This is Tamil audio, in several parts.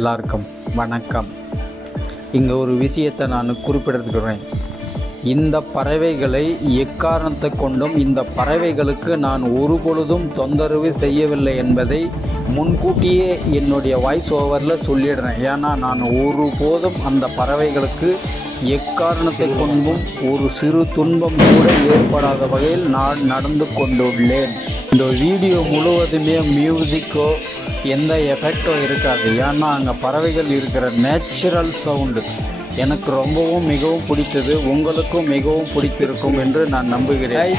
எல்லாருக்கும் வணக்கம். இங்கே ஒரு விஷயத்தை நான் குறிப்பிடுகிறேன். இந்த பறவைகளை எக்காரணத்தை கொண்டும் இந்த பறவைகளுக்கு நான் ஒருபொழுதும் தொந்தரவு செய்யவில்லை என்பதை முன்கூட்டியே என்னுடைய வாய்ஸ் ஓவரில் சொல்லிடுறேன். ஏன்னா நான் ஒருபோதும் அந்த பறவைகளுக்கு எக்காரணத்தை கொண்டும் ஒரு சிறு துன்பம் கூட ஏற்படாத வகையில் நான் நடந்து கொண்டுள்ளேன். இந்த வீடியோ முழுவதுமே மியூசிக்கோ எந்த எஃபெக்டோ இருக்காது. ஏன்னா அங்கே பறவைகள் இருக்கிற நேச்சுரல் சவுண்டு எனக்கு ரொம்பவும் மிகவும் பிடித்தது, உங்களுக்கும் மிகவும் பிடித்திருக்கும் என்று நான் நம்புகிறேன்.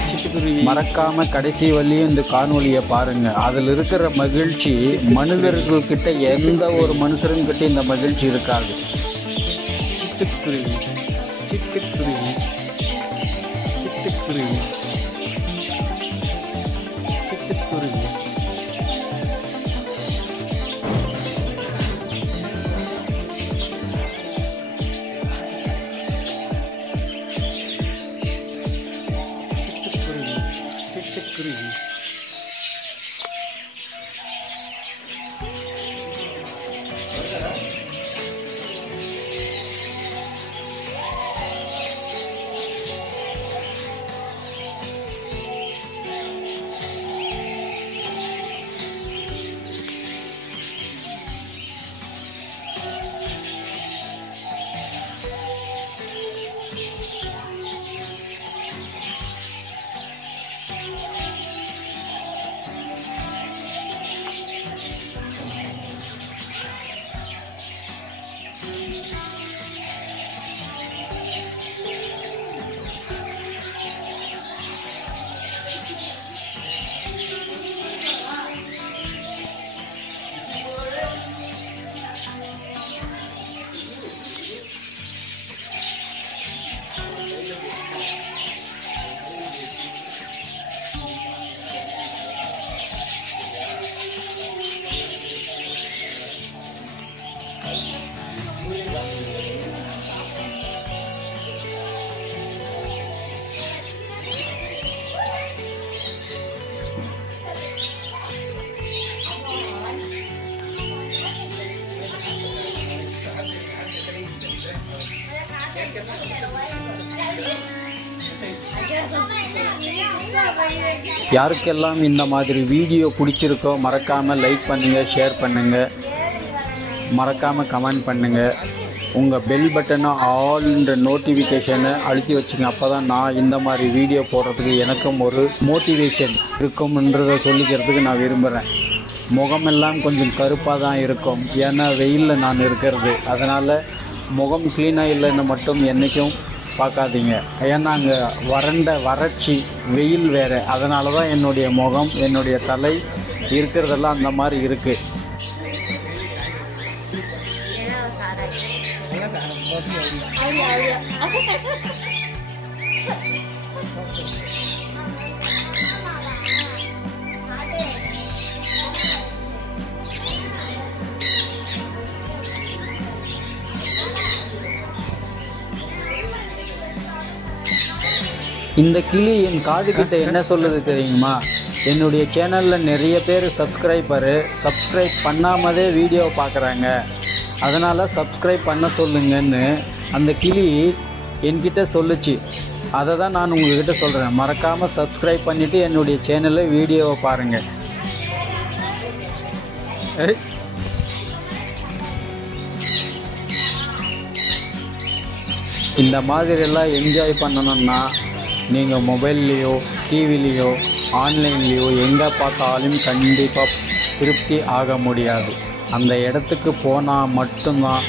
மறக்காமல் கடைசி வழியும் இந்த காணொலியை பாருங்கள். அதில் இருக்கிற மகிழ்ச்சி மனிதர்கள்கிட்ட எந்த ஒரு மனுஷருங்கிட்ட இந்த மகிழ்ச்சி இருக்காது. சிட்டுக்குருவி சிட்டுக்குருவி சிட்டுக்குருவி சிட்டுக்குருவி சிட்டுக்குருவி யாருக்கெல்லாம் இந்த மாதிரி வீடியோ பிடிச்சிருக்கோ மறக்காமல் லைக் பண்ணுங்கள், ஷேர் பண்ணுங்கள், மறக்காமல் கமெண்ட் பண்ணுங்கள். உங்கள் பெல் பட்டனை ஆல்ன்ற நோட்டிஃபிகேஷனை அழுத்தி வச்சுங்க. அப்போ தான் நான் இந்த மாதிரி வீடியோ போடுறதுக்கு எனக்கும் ஒரு மோட்டிவேஷன் இருக்கும்ன்றதை சொல்லிக்கிறதுக்கு நான் விரும்புகிறேன். முகமெல்லாம் கொஞ்சம் கருப்பாக தான் இருக்கும், ஏன்னா வெயிலில் நான் இருக்கிறது. அதனால் முகம் க்ளீனாக இல்லைன்னு மட்டும் என்றைக்கும் பார்க்காதீங்க. ஏன்னா அங்கே வறட்சி வெயில் வேறு. அதனால தான் என்னுடைய முகம் என்னுடைய தலை இருக்கிறதெல்லாம் அந்த மாதிரி இருக்குது. இந்த கிளி என் காதுகிட்ட என்ன சொல்லுது தெரியுமா? என்னுடைய சேனலில் நிறைய பேர் சப்ஸ்கிரைப் பண்ணாமதே வீடியோ பார்க்குறாங்க, அதனால் சப்ஸ்கிரைப் பண்ண சொல்லுங்கன்னு அந்த கிளி என்கிட்ட சொல்லுச்சு. அதை தான் நான் உங்கள்கிட்ட சொல்கிறேன். மறக்காமல் சப்ஸ்கிரைப் பண்ணிவிட்டு என்னுடைய சேனலில் வீடியோவை பாருங்கள். இந்த மாதிரியெல்லாம் என்ஜாய் பண்ணணுன்னா நீங்கள் மொபைல்லையோ டிவிலேயோ ஆன்லைன்லேயோ எங்கே பார்த்தாலும் கண்டிப்பாக திருப்தி ஆக முடியாது. அந்த இடத்துக்கு போனால் மட்டும்தான்,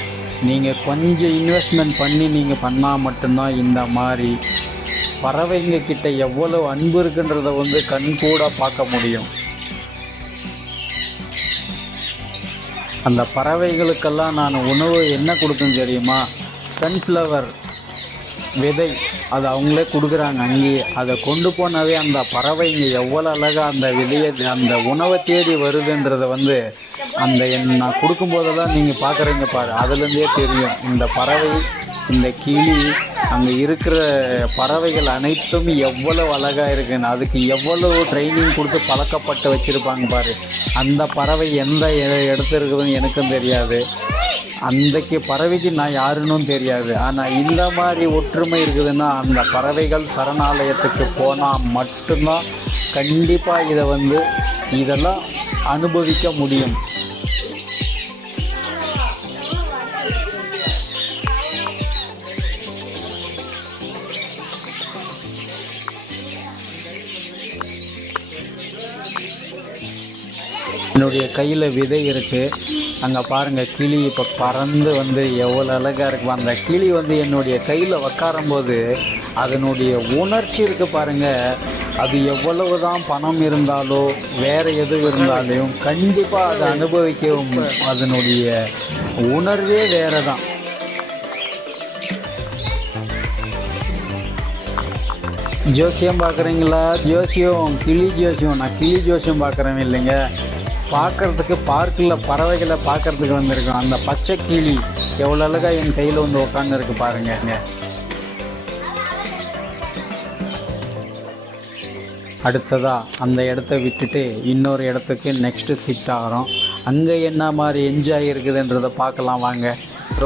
நீங்கள் கொஞ்சம் இன்வெஸ்ட்மெண்ட் பண்ணி நீங்கள் பண்ணால் மட்டும்தான் இந்த மாதிரி பறவைங்க கிட்ட எவ்வளோ அன்பு இருக்குன்றதை கண் கூட பார்க்க முடியும். அந்த பறவைகளுக்கெல்லாம் நான் உணவு என்ன கொடுக்குன்னு தெரியுமா? சன்ஃப்ளவர் விதை, அது அவங்களே கொடுக்குறாங்க அங்கேயே. அதை கொண்டு போனாவே அந்த பறவைங்க எவ்வளோ அழகாக அந்த விதையை அந்த உணவை தேடி வருதுன்றதை அந்த நான் கொடுக்கும்போதெல்லாம் நீங்கள் பார்க்குறீங்க பாரு, அதுலேருந்தே தெரியும் இந்த பறவை இந்த கிளி அங்கே இருக்கிற பறவைகள் அனைத்தும் எவ்வளவு அழகாக இருக்குன்னு, அதுக்கு எவ்வளவு ட்ரைனிங் கொடுத்து பழக்கப்பட்டு வச்சுருப்பாங்க பாரு. அந்த பறவை எந்த இடத்துல இருக்குதுன்னு எனக்கும் தெரியாது, அன்றைக்கு பறவைக்கு நான் யாருன்னும் தெரியாது. ஆனால் இந்த மாதிரி ஒற்றுமை இருக்குதுன்னா அந்த பறவைகள் சரணாலயத்துக்கு போனால் மட்டும்தான் கண்டிப்பாக இதெல்லாம் அனுபவிக்க முடியும். என்னுடைய கையில் விதை இருக்குது, அங்கே பாருங்கள் கிளி இப்போ பறந்து எவ்வளோ அழகாக இருக்கு. அந்த கிளி என்னுடைய கையில் உக்காரும்போது அதனுடைய உணர்ச்சி இருக்குது பாருங்கள். அது எவ்வளவு தான் பணம் இருந்தாலோ வேறு எது இருந்தாலும் கண்டிப்பாக அதை அனுபவிக்கவும் அதனுடைய உணர்வே வேறு தான். ஜோசியம் பார்க்குறீங்களா? ஜோசியம் கிளி ஜோசியம். நான் கிளி ஜோசியம் பார்க்குறேன்னு இல்லைங்க, பார்க்குறதுக்கு பார்க்கில் பறவைகளை பார்க்குறதுக்கு வந்திருக்கோம். அந்த பச்சை கிளி எவ்வளோ அழகாக என் கையில் உட்காந்துருக்கு பாருங்க. அடுத்ததாக அந்த இடத்த விட்டுட்டு இன்னொரு இடத்துக்கு நெக்ஸ்ட்டு ஷிஃப்ட் ஆகிறோம். அங்கே என்ன மாதிரி என்ஜாய் இருக்குதுன்றதை பார்க்கலாம் வாங்க.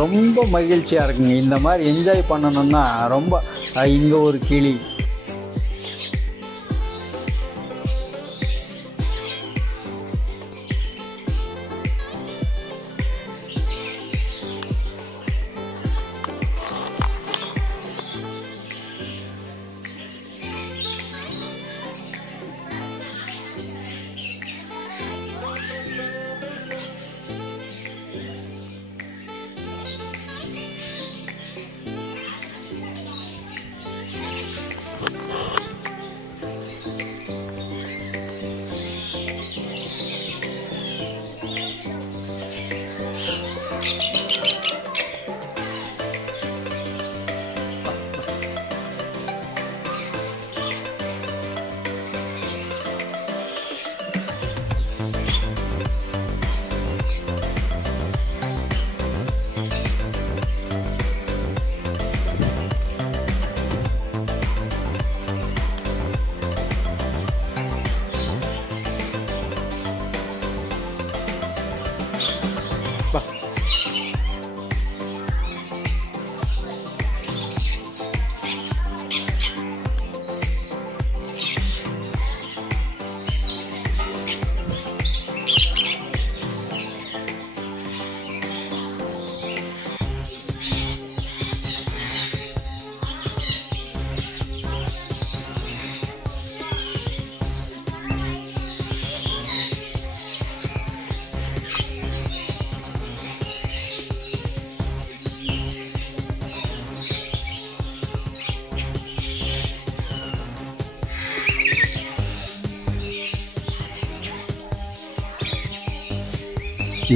ரொம்ப மகிழ்ச்சியாக இருக்குங்க. இந்த மாதிரி என்ஜாய் பண்ணணுன்னா ரொம்ப இங்கே ஒரு கிளி,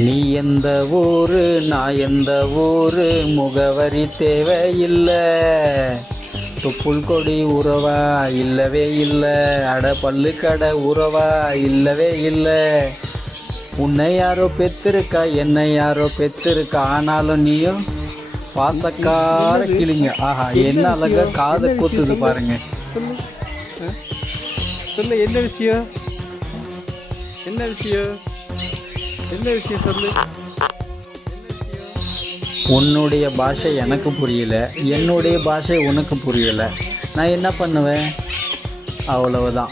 நீ எந்த ஊரு நான் எந்த ஊரு முகவரி தேவையில்லை, தொப்புள் கொடி உறவா இல்லவே இல்லை, அட பல்லு கடை உறவா இல்லவே இல்லை. உன்னை யாரோ பெற்றிருக்கா என்னை யாரோ பெற்றிருக்கா, ஆனாலும் நீயும் பாசக்கார கிளிங்க. ஆஹா என்ன அழகா காதை கூத்துது பாருங்க. சொல்லு என்ன விஷயம், என்ன விஷயம், என்ன விஷயம் சொல்லு. உன்னுடைய பாஷை எனக்கு புரியல, என்னுடைய பாஷை உனக்கு புரியலை, நான் என்ன பண்ணுவேன்? அவ்வளவுதான்.